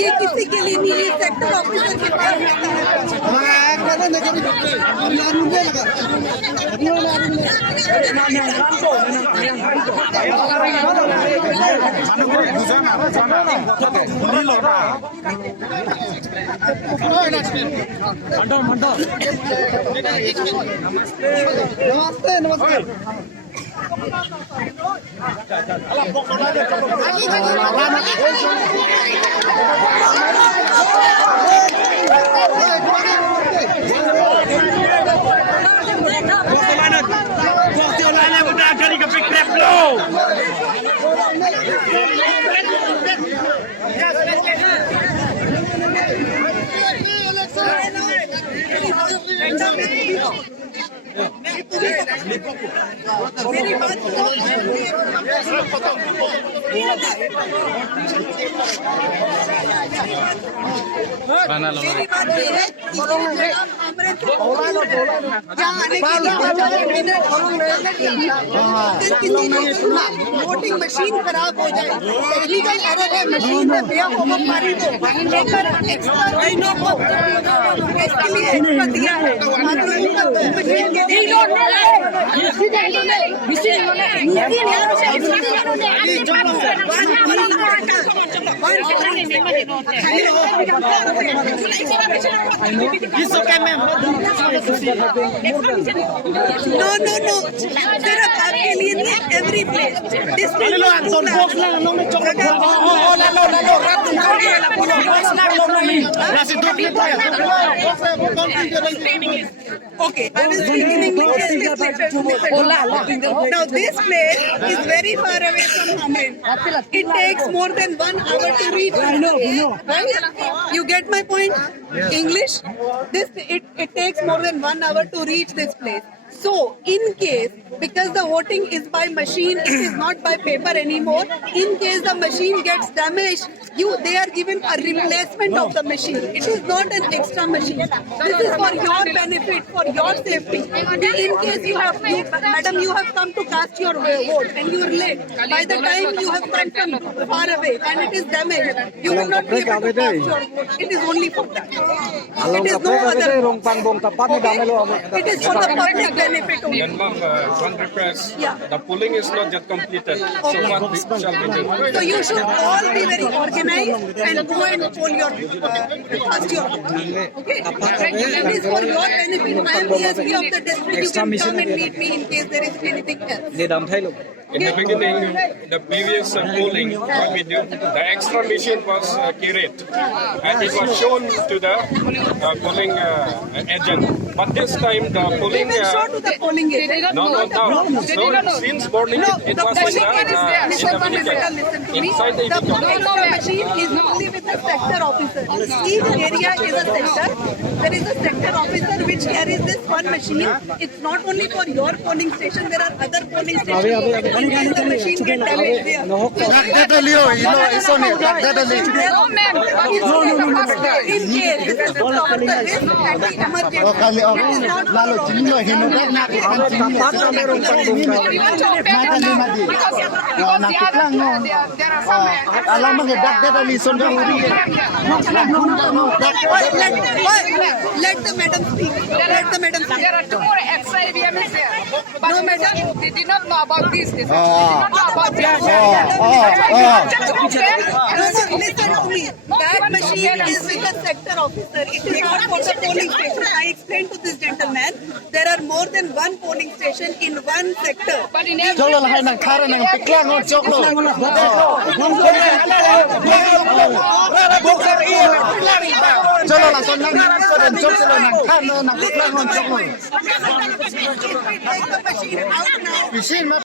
ये किसी के लिए नहीं, ये सेक्टर ऑफिसर के पास नमस्ते नमस्ते मेरी बात वोटिंग मशीन खराब हो जाए, टेक्निकल एरर है मशीन में, दिया होगा पारी को लेकर एक्स्ट्रा दिया है नो सिर्फ आपके लिए नहीं, every place Okay, I will speak in English. Now this place is very far away from Hamrin. It takes more than 1 hour to reach. Right? You get my point? English? It takes more than 1 hour to reach this place. So, in case, because the voting is by machine, it is not by paper anymore. In case the machine gets damaged, they are given a replacement of the machine. It is not an extra machine. This is for your benefit, for your safety. In case madam, you have come to cast your vote and you are late. By the time you have come from far away and it is damaged, you will not be able to cast your vote. It is only for that. It is no other. It is for the public benefit only. Then ma'am, one request. Yeah. The polling is not yet completed. So what shall we do? So you should all be very organized and go and poll your cast your vote. Okay? It is for your benefit. I am the SB of the district. You can come and meet me in case there is anything else. In the beginning, the previous polling, what we did, the extra machine was carried and it was shown to the polling agent. But this time the We polling... will show to the polling agent. No. So since morning it The was polling in agent is there. Listen to me. inside the The vehicle. extra machine is only with the sector officer. Each area is a sector. There is a sector officer which carries this one machine. It's not only for your polling station. There are other polling stations. In case the machine get damaged there. In case this is for the risk and the emergency. It is not for let the madam speak. Let the madam speak. There are two more extra AVMs there. But No, madam. they did not know about this. They did not know about this. No, listen to me. That machine is with the sector officer. It is not for the polling station. I explained to this gentleman, there are more than one polling station in one sector. But in If we take the machine out now,